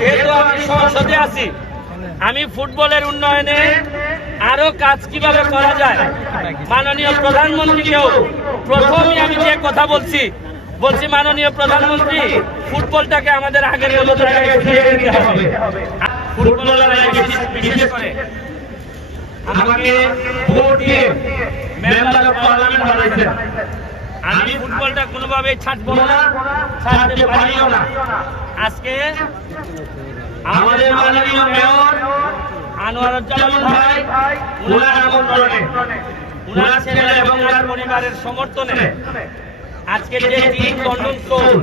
আমি সংসদে আছি, আমি ফুটবলের উন্নয়নে আরও কাজ কীভাবে করা যায়? মাননীয় প্রধানমন্ত্রীকেও প্রথমই আমি যে কথা বলছি বলছি মাননীয় প্রধানমন্ত্রী, ফুটবলটাকে আমাদের আগের মতো জায়গায় ফিরিয়ে দিতে হবে। আমাকে ভোট দিয়ে মেম্বার অফ পার্লামেন্ট বানাইছেন। আমি ফুটবলটা কোনোভাবে ছাড়বো না, ছাড়তে পারিও না। আজকে আমাদের মাননীয় মেয়র আনোয়ারুজ্জামান ভাই উনার আমন্ত্রণে উনার ছেলে এবং উনার পরিবারের সমর্থনে আজকে যে টিম লন্ডন স্কুল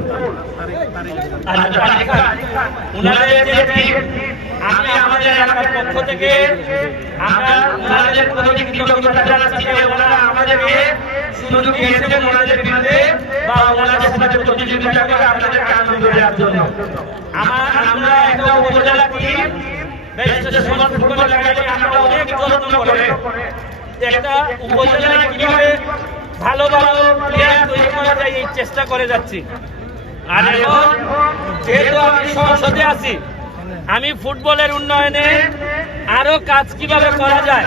উনাদের যে টিম আমি আমাদের এলাকার পক্ষ থেকে আমরা উনাদের প্রতি কৃতজ্ঞতা জানাচ্ছি ওনারা আমাদেরকে সুযোগ দিয়েছেন ওনাদের বিরুদ্ধে আমার, আমরা উপজেলা কীভাবে ভালো ভালো প্লেয়ার তৈরি করা যায় এই চেষ্টা করে যাচ্ছি। আর এখন যেহেতু আমি সংসদে আছি, আমি ফুটবলের উন্নয়নে আরও কাজ কীভাবে করা যায়?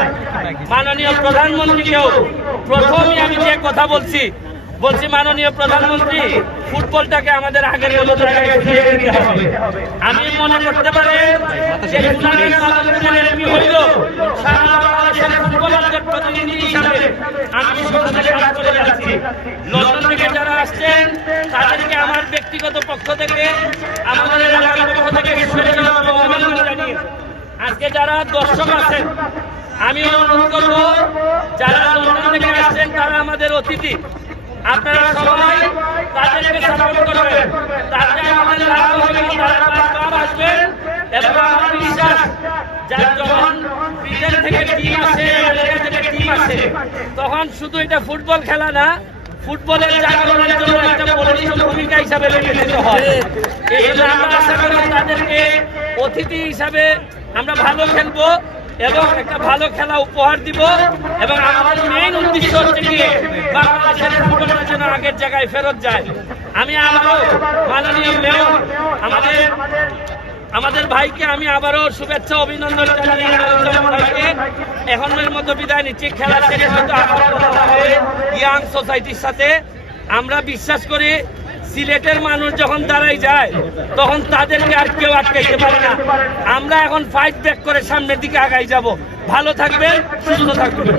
মাননীয় প্রধানমন্ত্রীকেও প্রথমই আমি যে কথা বলছি বলছি মাননীয় প্রধানমন্ত্রী, ফুটবলটাকে আমাদের আগের মতো জায়গায় ফিরিয়ে দিতে হবে। আমি মনে করতে পারি যে হইল সারা বাংলাদেশের ফুটবলারদের প্রতিনিধি আমি সংসদে কাজ করে যাচ্ছি। থেকে যারা আসছেন, তাদেরকে আমার ব্যক্তিগত পক্ষ থেকে, আমাদের এলাকার পক্ষ থেকে অভিনন্দন আজকে যারা দর্শক আছেন, আমি অনুরোধ করব, যারা লন্ডন থেকে আসছেন, তারা আমাদের অতিথি। আপনারা সবাই তাদেরকে সাপোর্ট করবেন। তাতে আমাদের লাভ হবে তারা বারবার আসবেন এবং আমার বিশ্বাস, যার যখন ব্রিটেন থেকে টিম আসে আমেরিকা থেকে টিম আসে, তখন শুধু এটা ফুটবল খেলা না, ফুটবলের জাগরণের জন্য একটা বলিষ্ঠ ভূমিকা হিসাবে বিবেচিত হয়। এই জন্য আমরা আশা করি তাদেরকে অতিথি হিসাবে আমরা ভালো খেলব এবং একটা ভালো খেলা উপহার দিব। এবং আমাদের মেইন উদ্দেশ্য হচ্ছে কি বাংলাদেশের ফুটবলের জন্য আগের জায়গায় ফেরত যায়। আমি আবারও মাননীয় মেয়র, আমাদের আমাদের ভাইকে আমি আবারও শুভেচ্ছা অভিনন্দন ভাইকে। এখনের মতো বিদায় নিচ্ছি। খেলা হবে ইয়াং সোসাইটির সাথে। আমরা বিশ্বাস করি, সিলেটের মানুষ যখন দাঁড়াই যায়, তখন তাদেরকে আর কেউ আটকাইতে পারে না। আমরা এখন ফাইট ব্যাক করে সামনের দিকে আগাই যাব। ভালো থাকবেন সুস্থ থাকবেন.